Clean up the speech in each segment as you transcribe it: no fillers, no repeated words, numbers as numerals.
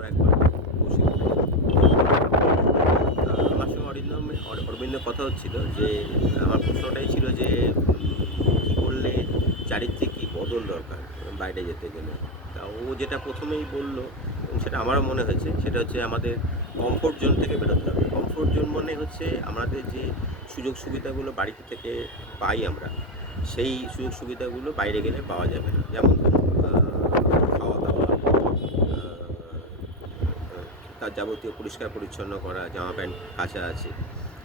আরও একবার কৌশিক ভাই। আমার সঙ্গে অরবিন্দের কথা হচ্ছিল যে আমার প্রশ্নটাই ছিল যে কী করলে চারিত্রিক কী বদল দরকার বাইরে যেতে গেলে। তা ও যেটা প্রথমেই বলল এবং সেটা আমারও মনে হয়েছে সেটা হচ্ছে আমাদের কমফোর্ট জোন থেকে বেরোতে হবে। কমফোর্ট জোন মানে হচ্ছে আমাদের যে সুযোগ সুবিধাগুলো বাড়িতে থেকে পাই আমরা, সেই সুযোগ সুবিধাগুলো বাইরে গেলে পাওয়া যাবে না। যেমন ধরুন খাওয়া দাওয়া, তার যাবতীয় পরিষ্কার পরিচ্ছন্ন করা, জামা প্যান্ট কাচা আছে,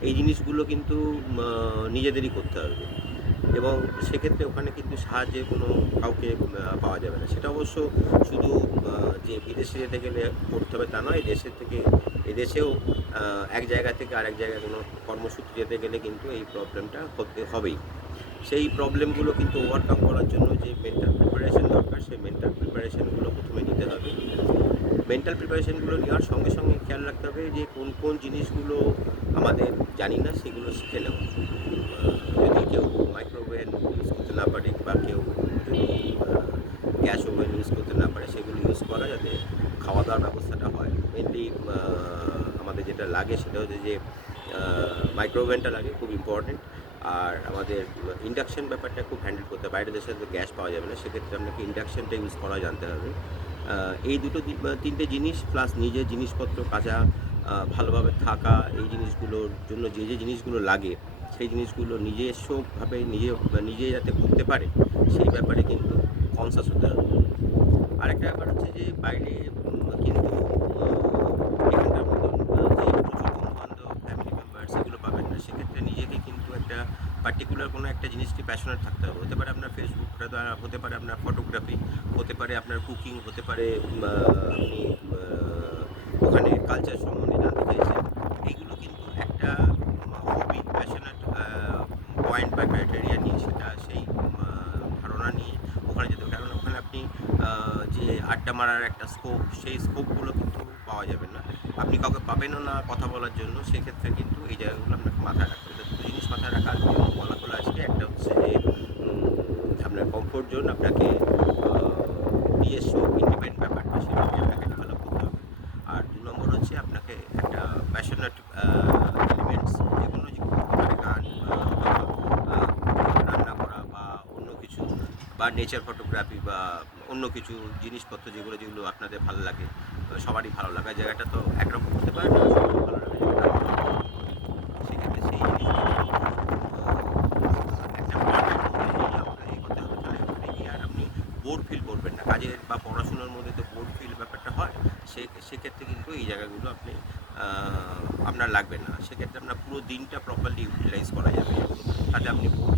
এই জিনিসগুলো কিন্তু নিজেদেরই করতে হবে এবং সেক্ষেত্রে ওখানে কিন্তু সাহায্যে কোনো কাউকে পাওয়া যাবে না। সেটা অবশ্য শুধু যে বিদেশে যেতে গেলে করতে হবে তা নয়, দেশের থেকে এদেশেও এক জায়গা থেকে আরেক জায়গায় কোনো কর্মসূত্রে যেতে গেলে কিন্তু এই প্রবলেমটা হতে হবেই। সেই প্রবলেমগুলো কিন্তু ওভারকাম করার জন্য যে মেন্টাল প্রিপারেশন দরকার, সেই মেন্টাল প্রিপারেশনগুলো প্রথমে নিতে হবে। মেন্টাল প্রিপারেশনগুলো নেওয়ার সঙ্গে সঙ্গে খেয়াল রাখতে হবে যে কোন কোন জিনিসগুলো আমাদের জানি না সেগুলো শিখে নেওয়া। যদি কেউ মাইক্রোওয়েভ ইউজ করতে না পারে বা কেউ যদি গ্যাস ওভেন ইউজ করতে না পারে, সেগুলো ইউজ করা যাতে খাওয়া দাওয়ার ব্যবস্থাটা হয়। মেনলি আমাদের যেটা লাগে সেটা হচ্ছে যে মাইক্রোওভেনটা লাগে, খুব ইম্পর্টেন্ট। আর আমাদের ইন্ডাকশন ব্যাপারটা খুব হ্যান্ডেল করতে হবে। বাইরের দেশে তো গ্যাস পাওয়া যাবে না, সেক্ষেত্রে আপনাকে ইন্ডাকশনটা ইউজ করা জানতে হবে। এই দুটো তিনটে জিনিস প্লাস নিজের জিনিসপত্র কাচা, ভালোভাবে থাকা, এই জিনিসগুলোর জন্য যে যে জিনিসগুলো লাগে সেই জিনিসগুলো নিজস্বভাবে নিজে যাতে করতে পারে সেই ব্যাপারে কিন্তু কনসাস হতে হবে। আরেকটা ব্যাপার হচ্ছে যে বাইরে কিন্তু এখানকার মতন যে প্রচুর বন্ধুবান্ধব, ফ্যামিলি মেম্বার্স এগুলো পাবেন না। সেক্ষেত্রে নিজেকে কিন্তু একটা পার্টিকুলার কোনো একটা জিনিসকে প্যাশনেট থাকতে হবে। হতে পারে আপনার ফেসবুক, হতে পারে আপনার ফটোগ্রাফি, হতে পারে আপনার কুকিং, হতে পারে আপনি ওখানে কালচার সম্বন্ধে জানতে চাইছেন। এইগুলো কিন্তু একটা হবি, প্যাশনেট পয়েন্ট বা ক্রাইটেরিয়া নিয়ে সেটা সেই ধারণা নিয়ে ওখানে যেতে হবে। কারণ ওখানে আপনি যে আড্ডা মারার একটা স্কোপ, সেই স্কোপগুলো কিন্তু পাওয়া যাবে না। আপনি কাউকে পাবেনও না কথা বলার জন্য। সেক্ষেত্রে কিন্তু এই জায়গাগুলো আপনাকে মাথায় রাখতে হবে। দুটো জিনিস মাথায় রাখার জন্য বলা হলো আজকে। একটা হচ্ছে যে আপনার কমফোর্ট জোন, আপনাকে নিজস্ব ইন্ডিপেন্ডেন্ট ব্যাপারটা সেটাকে আপনাকে ডেভেলপ করতে হবে। আর ২ নম্বর হচ্ছে আপনাকে একটা প্যাশনেট এলিমেন্টস, যেকোনো করতে পারে গান বা রান্না করা বা অন্য কিছু, বা নেচার ফটোগ্রাফি বা অন্য কিছু জিনিসপত্র যেগুলো যেগুলো আপনাদের ভালো লাগে। সবারই ভালো লাগা জায়গাটা তো একরকম হতে পারে না, সবার ভালো লাগা জায়গাটা সেক্ষেত্রে সেই জিনিসগুলো একটা ফরম্যাট মধ্যে নিয়ে আপনাকে এগোতে হবে। তাহলে ওখানে গিয়ে আর আপনি বোর ফিল করবেন না। কাজের বা পড়াশোনার মধ্যে তো বোর ফিল ব্যাপারটা হয়। সেক্ষেত্রে কিন্তু এই জায়গাগুলো আপনি আপনার লাগবে না। সেক্ষেত্রে আপনার পুরো দিনটা প্রপারলি ইউটিলাইজ করা যাবে। তাতে আপনি বোর